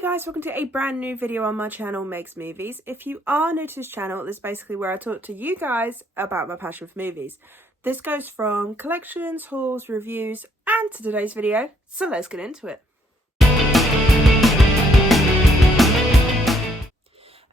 Guys, welcome to a brand new video on my channel, Meg's Movies. If you are new to this channel, this is basically where I talk to you guys about my passion for movies. This goes from collections, hauls, reviews, and to today's video, so let's get into it.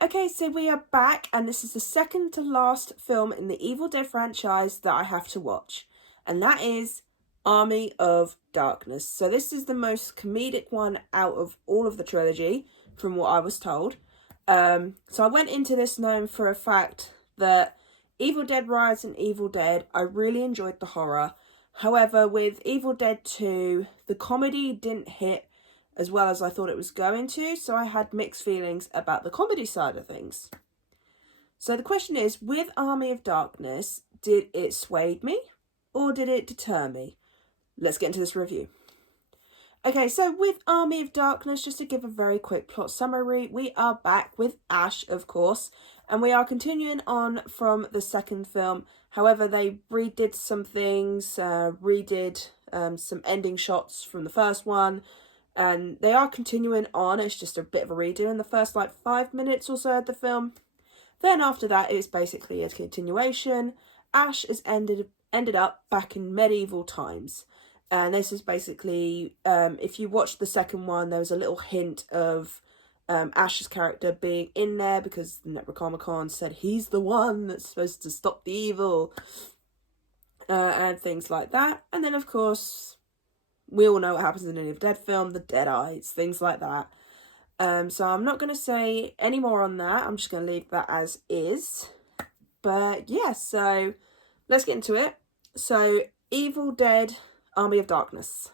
Okay, so we are back, and this is the second to last film in the Evil Dead franchise that I have to watch, and that is Army of Darkness. So this is the most comedic one out of all of the trilogy, from what I was told. So I went into this knowing for a fact that Evil Dead Rise and Evil Dead, I really enjoyed the horror. However, with Evil Dead 2, the comedy didn't hit as well as I thought it was going to, so I had mixed feelings about the comedy side of things. So the question is, with Army of Darkness, did it sway me or did it deter me? Let's get into this review. Okay, so with Army of Darkness, just to give a very quick plot summary, we are back with Ash, of course, and we are continuing on from the second film. However, they redid some things, redid some ending shots from the first one, and they are continuing on. It's just a bit of a redo in the first 5 minutes or so of the film. Then after that, it's basically a continuation. Ash has ended up back in medieval times. And this is basically, if you watched the second one, there was a little hint of Ash's character being in there because the Necronomicon said he's the one that's supposed to stop the evil, and things like that. And then, of course, we all know what happens in an Evil Dead film, the Deadites, things like that. So I'm not going to say any more on that. I'm just going to leave that as is. But yeah, so let's get into it. So Evil Dead Army of Darkness.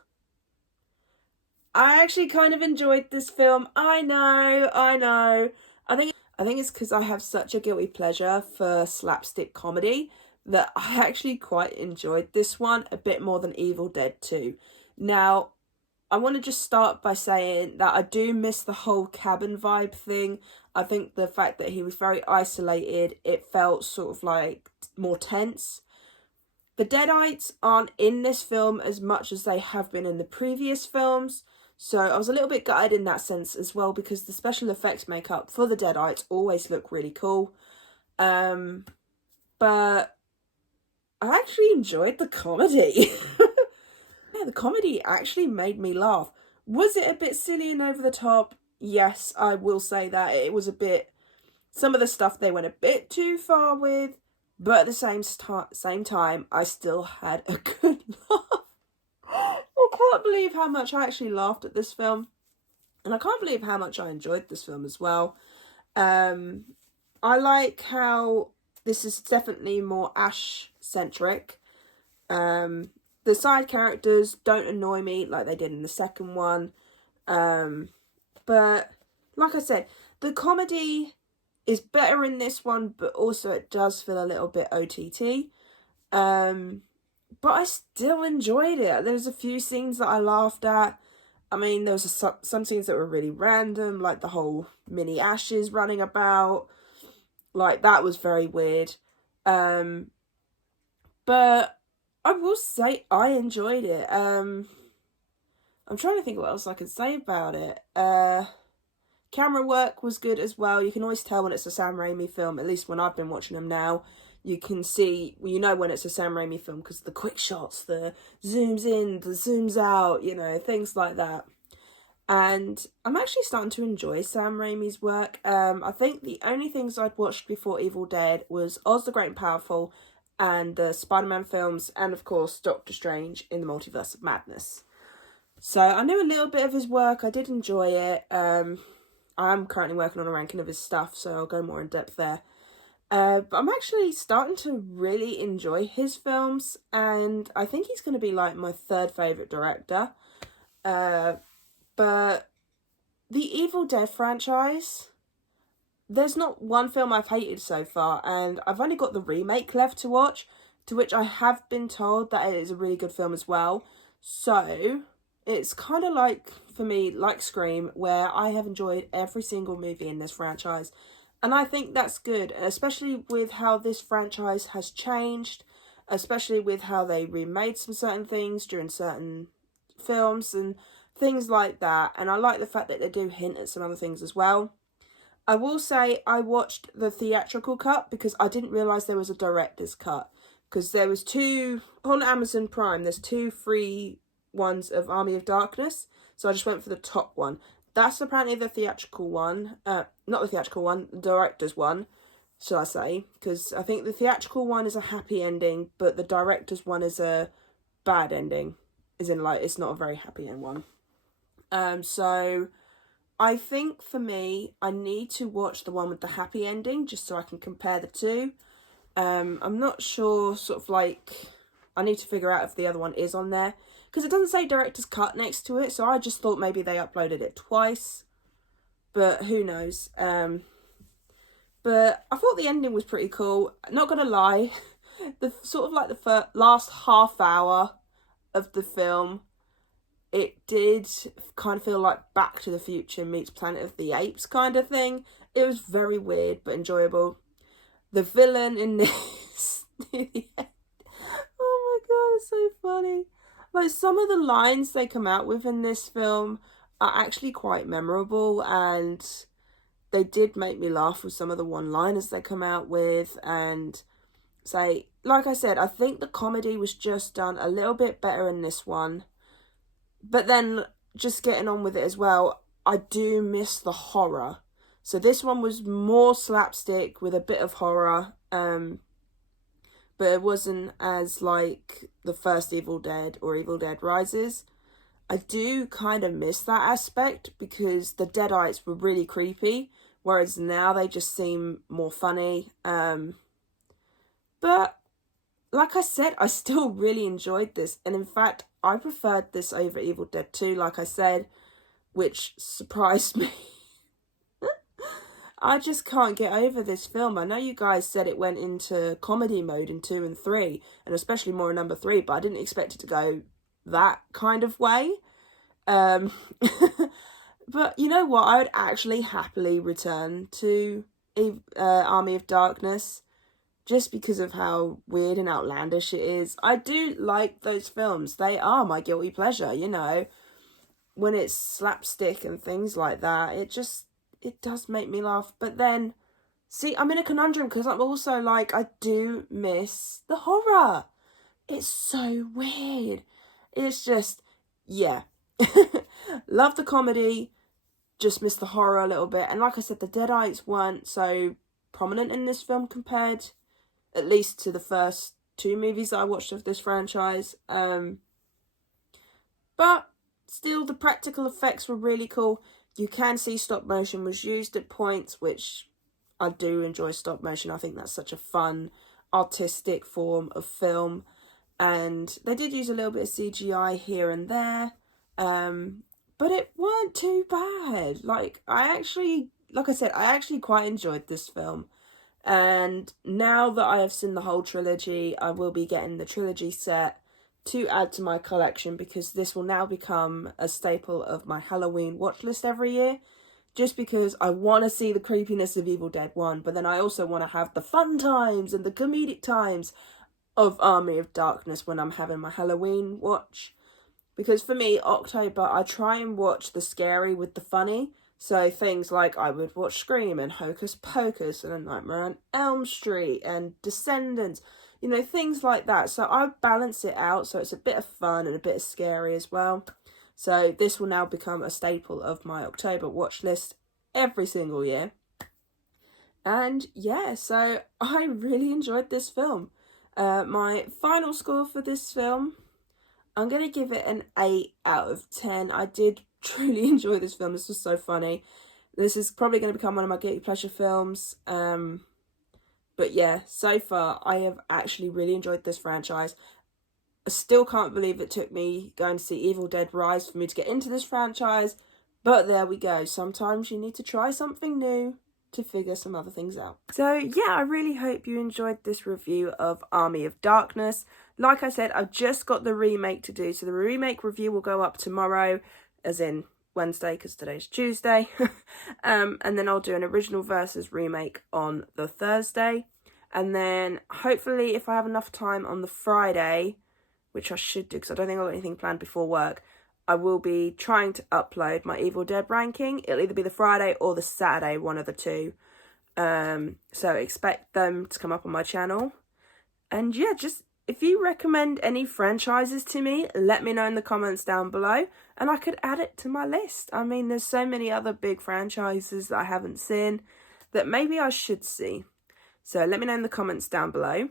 I actually kind of enjoyed this film. I know. I think it's because I have such a guilty pleasure for slapstick comedy that I actually quite enjoyed this one a bit more than Evil Dead 2. Now, I want to just start by saying that I do miss the whole cabin vibe thing. I think the fact that he was very isolated, it felt sort of like more tense. The Deadites aren't in this film as much as they have been in the previous films, so I was a little bit gutted in that sense as well, because the special effects makeup for the Deadites always look really cool. But I actually enjoyed the comedy. Yeah, the comedy actually made me laugh. Was it a bit silly and over the top? Yes, I will say that. It was a bit... Some of the stuff they went a bit too far with. But at the same time, I still had a good laugh. I can't believe how much I actually laughed at this film. And I can't believe how much I enjoyed this film as well. I like how this is definitely more Ash-centric. The side characters don't annoy me like they did in the second one. But, like I said, the comedy is better in this one, but also it does feel a little bit OTT. But I still enjoyed it. There's a few scenes that I laughed at. I mean, there was some scenes that were really random, like the whole mini Ashes running about. Like, that was very weird. But I will say I enjoyed it. I'm trying to think what else I could say about it. Camera work was good as well. You can always tell when it's a Sam Raimi film, at least when I've been watching them now. You can see, you know when it's a Sam Raimi film because the quick shots, the zooms in, the zooms out, you know, things like that. And I'm actually starting to enjoy Sam Raimi's work. I think the only things I'd watched before Evil Dead was Oz the Great and Powerful and the Spider-Man films, and of course Doctor Strange in the Multiverse of Madness. So I knew a little bit of his work. I did enjoy it. I'm currently working on a ranking of his stuff, so I'll go more in depth there. But I'm actually starting to really enjoy his films, and I think he's going to be like my third favourite director. But the Evil Dead franchise, there's not one film I've hated so far, and I've only got the remake left to watch, to which I have been told that it is a really good film as well. So it's kind of like, for me, like Scream, where I have enjoyed every single movie in this franchise. And I think that's good, especially with how this franchise has changed, especially with how they remade some certain things during certain films, and things like that. And I like the fact that they do hint at some other things as well. I will say I watched the theatrical cut because I didn't realise there was a director's cut. Because there was two, on Amazon Prime, there's 2 free ones of Army of Darkness. So I just went for the top one. That's apparently the theatrical one. Not the theatrical one, the director's one, shall I say. Because I think the theatrical one is a happy ending, but the director's one is a bad ending. As in, like, it's not a very happy end one. So I think for me, I need to watch the one with the happy ending just so I can compare the two. I'm not sure, sort of like, I need to figure out if the other one is on there. Because it doesn't say director's cut next to it, so I just thought maybe they uploaded it twice. But who knows. But I thought the ending was pretty cool. Not gonna lie, the sort of like the last half hour of the film, it did kind of feel like Back to the Future meets Planet of the Apes kind of thing. It was very weird but enjoyable. The villain in this, oh my god, it's so funny. Like, some of the lines they come out with in this film are actually quite memorable, and they did make me laugh with some of the one-liners they come out with. And say, like I said, I think the comedy was just done a little bit better in this one. But then, just getting on with it as well, I do miss the horror. So this one was more slapstick with a bit of horror, but it wasn't as like the first Evil Dead or Evil Dead Rises. I do kind of miss that aspect because the Deadites were really creepy, whereas now they just seem more funny. But like I said, I still really enjoyed this, and in fact, I preferred this over Evil Dead 2, like I said, which surprised me. I just can't get over this film. I know you guys said it went into comedy mode in 2 and 3, and especially more in number 3, but I didn't expect it to go that kind of way. But you know what? I would actually happily return to Army of Darkness just because of how weird and outlandish it is. I do like those films. They are my guilty pleasure, you know. When it's slapstick and things like that, it does make me laugh. But then, see, I'm in a conundrum because I'm also like, I do miss the horror. It's so weird. It's just, yeah. Love the comedy, just miss the horror a little bit. And like I said, the Deadites weren't so prominent in this film compared, at least to the first 2 movies that I watched of this franchise. But still, the practical effects were really cool. You can see stop motion was used at points, which I do enjoy stop motion. I think that's such a fun, artistic form of film. And they did use a little bit of CGI here and there. But it weren't too bad. Like I said, I actually quite enjoyed this film. And now that I have seen the whole trilogy, I will be getting the trilogy set to add to my collection because this will now become a staple of my Halloween watch list every year. Just because I want to see the creepiness of Evil Dead 1, but then I also want to have the fun times and the comedic times of Army of Darkness when I'm having my Halloween watch. Because for me, October, I try and watch the scary with the funny. So things like I would watch Scream and Hocus Pocus and A Nightmare on Elm Street and Descendants. You know, things like that. So I balance it out so it's a bit of fun and a bit of scary as well. So this will now become a staple of my October watch list every single year. And yeah, so I really enjoyed this film. My final score for this film, I'm going to give it an 8 out of 10. I did truly enjoy this film. This was so funny. This is probably going to become one of my guilty pleasure films. But yeah, so far I have actually really enjoyed this franchise. I still can't believe it took me going to see Evil Dead Rise for me to get into this franchise. But there we go. Sometimes you need to try something new to figure some other things out. So yeah, I really hope you enjoyed this review of Army of Darkness. Like I said, I've just got the remake to do. So the remake review will go up tomorrow, as in Wednesday, because today's Tuesday. And then I'll do an original versus remake on the Thursday. And then hopefully if I have enough time on the Friday, which I should do because I don't think I've got anything planned before work, I will be trying to upload my Evil Dead ranking. It'll either be the Friday or the Saturday, one of the two. So expect them to come up on my channel. And yeah, just if you recommend any franchises to me, let me know in the comments down below, and I could add it to my list. I mean, there's so many other big franchises that I haven't seen that maybe I should see. So let me know in the comments down below.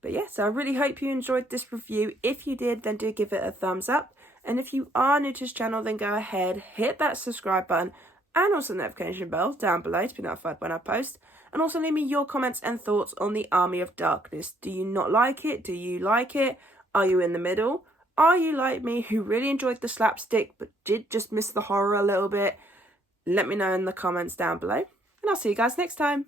But yeah, so I really hope you enjoyed this review. If you did, then do give it a thumbs up. And if you are new to this channel, then go ahead, hit that subscribe button and also the notification bell down below to be notified when I post. And also leave me your comments and thoughts on the Army of Darkness. Do you not like it? Do you like it? Are you in the middle? Are you like me, who really enjoyed the slapstick but did just miss the horror a little bit? Let me know in the comments down below. And I'll see you guys next time.